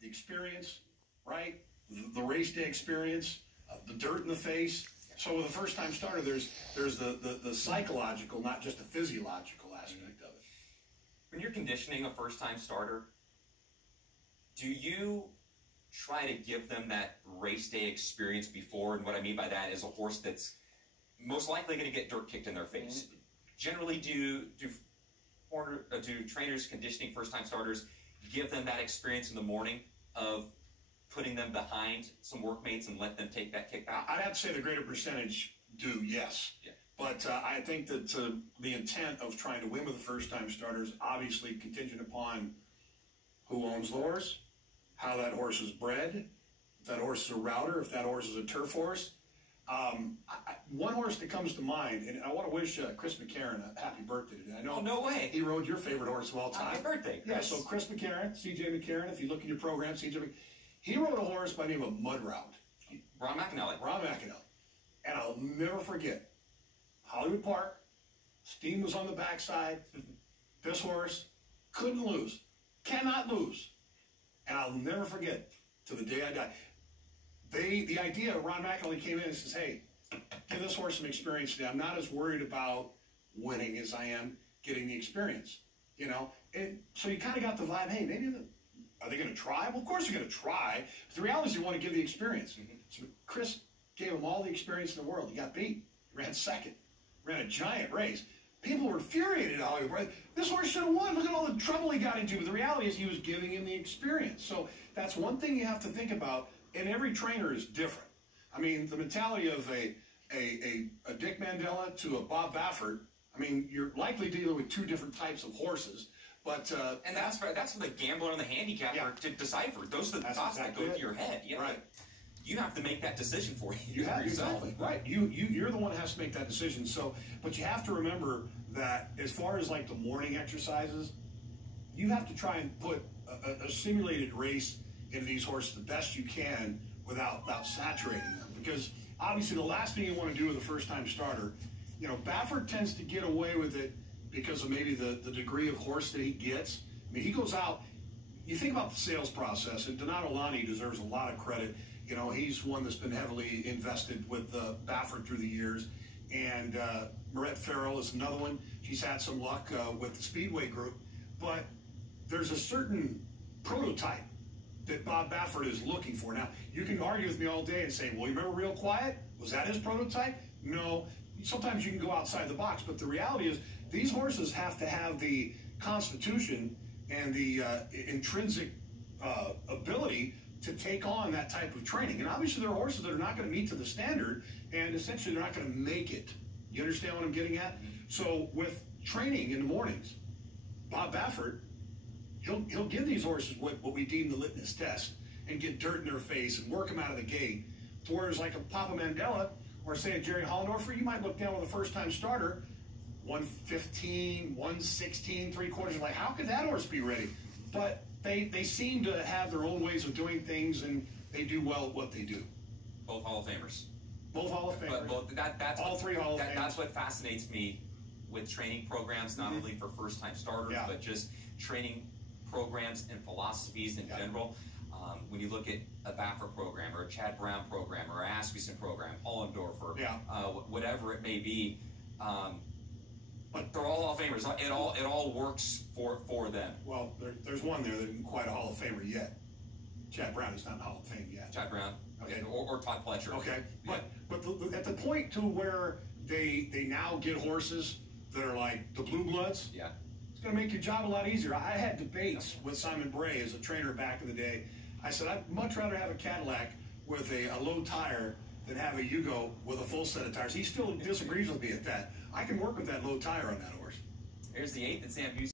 the experience, right? The race day experience, the dirt in the face. So with a first-time starter, there's the psychological, not just the physiological aspect of it. When you're conditioning a first-time starter, do you try to give them that race day experience before? And what I mean by that is a horse that's most likely going to get dirt kicked in their face. Mm-hmm. Generally, do trainers conditioning first-time starters give them that experience in the morning of putting them behind some workmates and let them take that kick back? I'd have to say the greater percentage do, yes. Yeah. But I think that the intent of trying to win with the first-time starters obviously contingent upon who owns the horse, how that horse is bred, if that horse is a router, if that horse is a turf horse. One horse that comes to mind, and I want to wish Chris McCarron a happy birthday today. I know. Oh, no way. He rode your favorite horse of all time. Happy birthday, Chris. Yeah, so Chris McCarron, C.J. McCarron, if you look in your program, C.J. McCarron, he rode a horse by the name of Mud Route. Ron McAnally. Ron McAnally. And I'll never forget, Hollywood Park, steam was on the backside. This horse couldn't lose, cannot lose. And I'll never forget, to the day I die. The idea, Ron McAnally came in and says, hey, give this horse some experience today. I'm not as worried about winning as I am getting the experience, you know? And so you kind of got the vibe, hey, maybe are they going to try? Well, of course they're going to try. But the reality is you want to give the experience. Mm-hmm. So Chris gave him all the experience in the world. He got beat. He ran second. Ran a giant race. People were infuriated at Hollywood. This horse should have won. Look at all the trouble he got into. But the reality is he was giving him the experience. So that's one thing you have to think about. And every trainer is different. I mean, the mentality of a Dick Mandela to a Bob Baffert, I mean, you're likely dealing with two different types of horses. But and that's for the gambler and the handicapper to decipher. Those are the thoughts that go through your head. You know, right. You have to make that decision for you. You have exactly right. You're the one that has to make that decision. So, but you have to remember that as far as like the morning exercises, you have to try and put a simulated race into these horses the best you can without saturating them. Because obviously the last thing you want to do with a first-time starter, you know, Baffert tends to get away with it because of maybe the degree of horse that he gets. I mean, he goes out, you think about the sales process, and Donato Lani deserves a lot of credit. You know, he's one that's been heavily invested with Baffert through the years. And Marette Farrell is another one. She's had some luck with the Speedway group. But there's a certain prototype that Bob Baffert is looking for. Now, you can argue with me all day and say, well, you remember Real Quiet? Was that his prototype? No. Sometimes you can go outside the box, but the reality is these horses have to have the constitution and the intrinsic ability to take on that type of training. And obviously there are horses that are not going to meet to the standard, and essentially they're not going to make it. You understand what I'm getting at? So with training in the mornings, Bob Baffert, he'll give these horses what we deem the litmus test and get dirt in their face and work them out of the gate. Whereas like a Papa Mandela or say a Jerry Hollendorfer, you might look down with a first-time starter, 115, 116, three-quarters. Like, how could that horse be ready? But they seem to have their own ways of doing things, and they do well at what they do. Both Hall of Famers. Both Hall of Famers. But that's all three Hall of Famers. That's what fascinates me with training programs, not only for first-time starters, but just training programs and philosophies in general. When you look at a Baffert program or a Chad Brown program or a Asmussen program, Hollendorfer, whatever it may be, but they're all Hall of Famers. It all works for them. Well, there's one there that isn't quite a Hall of Famer yet. Chad Brown is not in the Hall of Fame yet. Chad Brown, okay, or Todd Pletcher. Okay, but at the point to where they now get horses that are like the Blue Bloods. Yeah. It's going to make your job a lot easier. I had debates with Simon Bray as a trainer back in the day. I said, I'd much rather have a Cadillac with a low tire than have a Yugo with a full set of tires. He still disagrees with me at that. I can work with that low tire on that horse. Here's the 8th at Sam Houston.